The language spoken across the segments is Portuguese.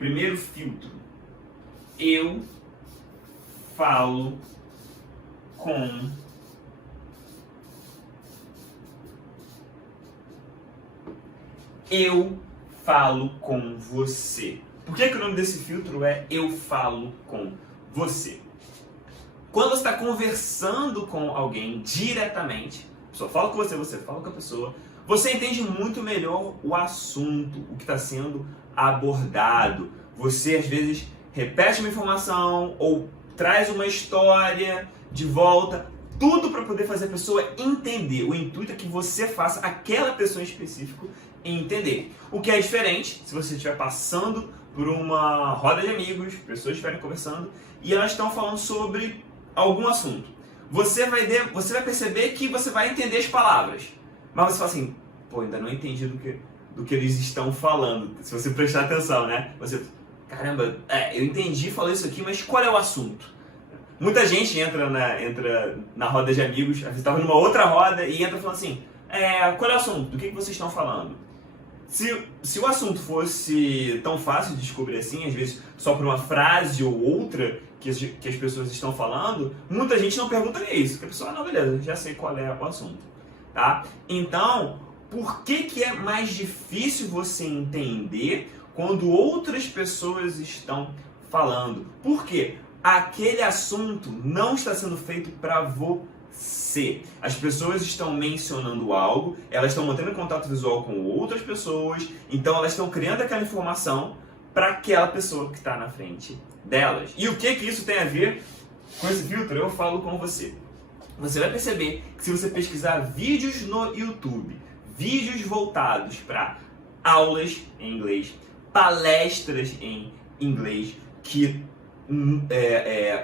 Primeiro filtro. Eu falo com você. Por que o nome desse filtro é Eu Falo Com Você? Quando você está conversando com alguém diretamente, a pessoa fala com você, você fala com a pessoa, você entende muito melhor o assunto, o que está sendo abordado. Você, às vezes, repete uma informação ou traz uma história de volta, tudo para poder fazer a pessoa entender. O intuito é que você faça aquela pessoa em específico entender. O que é diferente se você estiver passando por uma roda de amigos, pessoas estiverem conversando e elas estão falando sobre algum assunto. Você vai perceber que você vai entender as palavras, mas você fala assim, pô, ainda não entendi do que eles estão falando. Se você prestar atenção, né? Você, caramba, eu entendi, falou isso aqui, mas qual é o assunto? Muita gente entra na roda de amigos, às vezes estava numa outra roda e entra falando assim, qual é o assunto? Do que vocês estão falando? Se o assunto fosse tão fácil de descobrir assim, às vezes só por uma frase ou outra que as pessoas estão falando, muita gente não perguntaria isso. Porque a pessoa, não, beleza, já sei qual é o assunto. Tá? Então, por que é mais difícil você entender quando outras pessoas estão falando? Por quê? Aquele assunto não está sendo feito para você. As pessoas estão mencionando algo, elas estão mantendo contato visual com outras pessoas, então elas estão criando aquela informação para aquela pessoa que está na frente delas. E o que isso tem a ver com esse filtro? Eu falo com você. Você vai perceber que se você pesquisar vídeos no YouTube, vídeos voltados para aulas em inglês, palestras em inglês,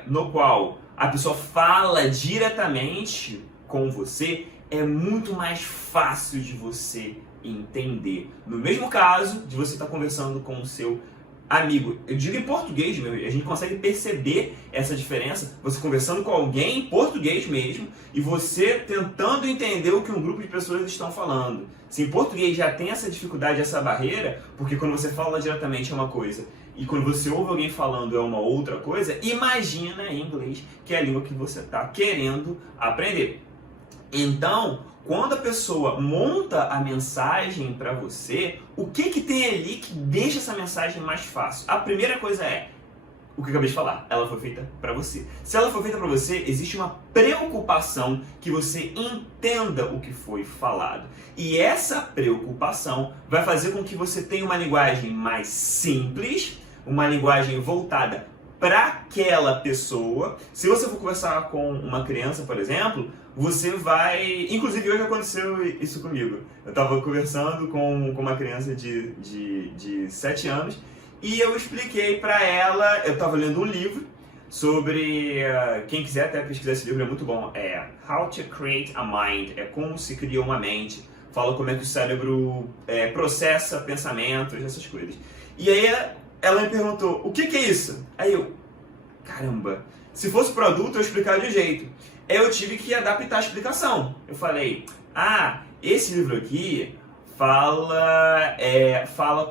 no qual a pessoa fala diretamente com você, é muito mais fácil de você entender. No mesmo caso de você estar conversando com o seu amigo, eu digo em português mesmo, a gente consegue perceber essa diferença, você conversando com alguém em português mesmo, e você tentando entender o que um grupo de pessoas estão falando. Se em português já tem essa dificuldade, essa barreira, porque quando você fala diretamente é uma coisa, e quando você ouve alguém falando é uma outra coisa, imagina em inglês, que é a língua que você está querendo aprender. Então, quando a pessoa monta a mensagem para você, o que tem ali que deixa essa mensagem mais fácil? A primeira coisa é o que eu acabei de falar, ela foi feita para você. Se ela foi feita para você, existe uma preocupação que você entenda o que foi falado. E essa preocupação vai fazer com que você tenha uma linguagem mais simples, uma linguagem voltada para aquela pessoa. Se você for conversar com uma criança, por exemplo, você vai... Inclusive, hoje aconteceu isso comigo. Eu estava conversando com uma criança de 7 anos e eu expliquei para ela... Eu estava lendo um livro sobre... quem quiser até pesquisar esse livro, é muito bom. É How to Create a Mind. É como se cria uma mente. Fala como é que o cérebro processa pensamentos, essas coisas. E aí ela me perguntou, o que é isso? Aí eu, caramba, se fosse para adulto eu explicaria de um jeito. Aí eu tive que adaptar a explicação. Eu falei, esse livro aqui fala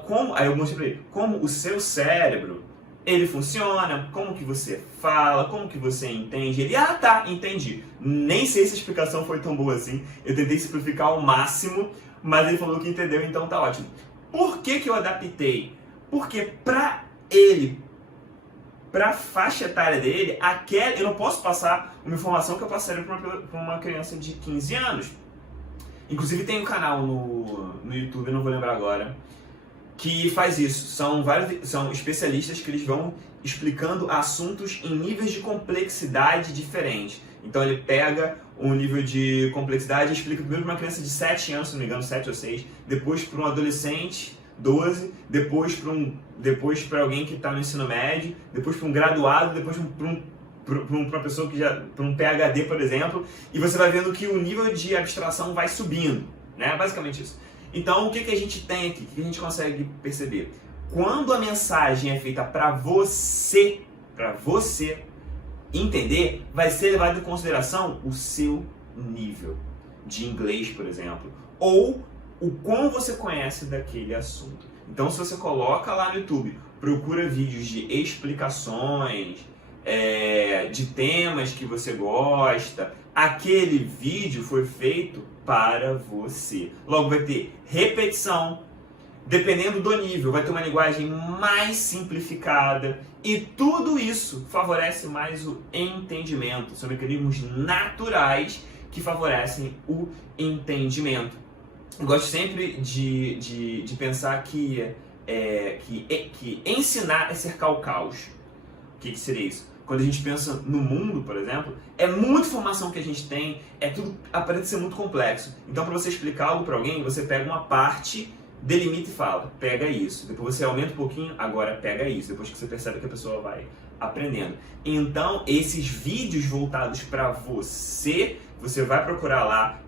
como... Aí eu mostrei para ele, como o seu cérebro, ele funciona, como que você fala, como que você entende. Ele, tá, entendi. Nem sei se a explicação foi tão boa assim. Eu tentei simplificar ao máximo, mas ele falou que entendeu, então tá ótimo. Por que eu adaptei? Porque para ele, para a faixa etária dele, eu não posso passar uma informação que eu passaria para uma criança de 15 anos. Inclusive tem um canal no YouTube, eu não vou lembrar agora, que faz isso. São especialistas que eles vão explicando assuntos em níveis de complexidade diferentes. Então ele pega um nível de complexidade e explica primeiro para uma criança de 7 anos, se não me engano, 7 ou 6, depois para um adolescente, 12, depois para alguém que está no ensino médio, depois para um graduado, depois para uma pessoa que para um PhD, por exemplo, e você vai vendo que o nível de abstração vai subindo, né? Basicamente isso. Então, o que a gente tem aqui? O que a gente consegue perceber? Quando a mensagem é feita para você entender, vai ser levado em consideração o seu nível de inglês, por exemplo, ou o quão você conhece daquele assunto. Então, se você coloca lá no YouTube procura vídeos de explicações, de temas que você gosta. Aquele vídeo foi feito para você. Logo vai ter repetição, dependendo do nível, vai ter uma linguagem mais simplificada e tudo isso favorece mais o entendimento. São mecanismos naturais que favorecem o entendimento. Eu gosto sempre de pensar que ensinar é cercar o caos. O que seria isso? Quando a gente pensa no mundo, por exemplo, é muita informação que a gente tem, tudo aparenta ser muito complexo. Então, para você explicar algo para alguém, você pega uma parte, delimita e fala, pega isso. Depois você aumenta um pouquinho, agora pega isso. Depois que você percebe que a pessoa vai aprendendo. Então, esses vídeos voltados para você, você vai procurar lá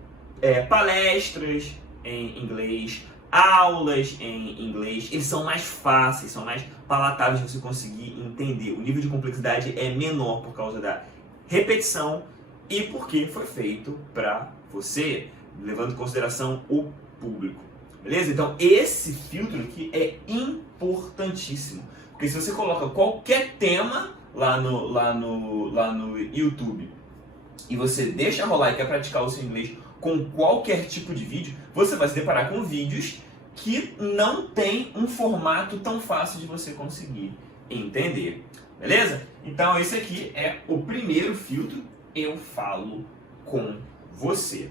palestras em inglês, aulas em inglês, eles são mais fáceis, são mais palatáveis de você conseguir entender. O nível de complexidade é menor por causa da repetição e porque foi feito para você, levando em consideração o público. Beleza? Então esse filtro aqui é importantíssimo, porque se você coloca qualquer tema lá no YouTube e você deixa rolar e quer praticar o seu inglês com qualquer tipo de vídeo, você vai se deparar com vídeos que não tem um formato tão fácil de você conseguir entender. Beleza? Então esse aqui é o primeiro filtro, eu falo com você.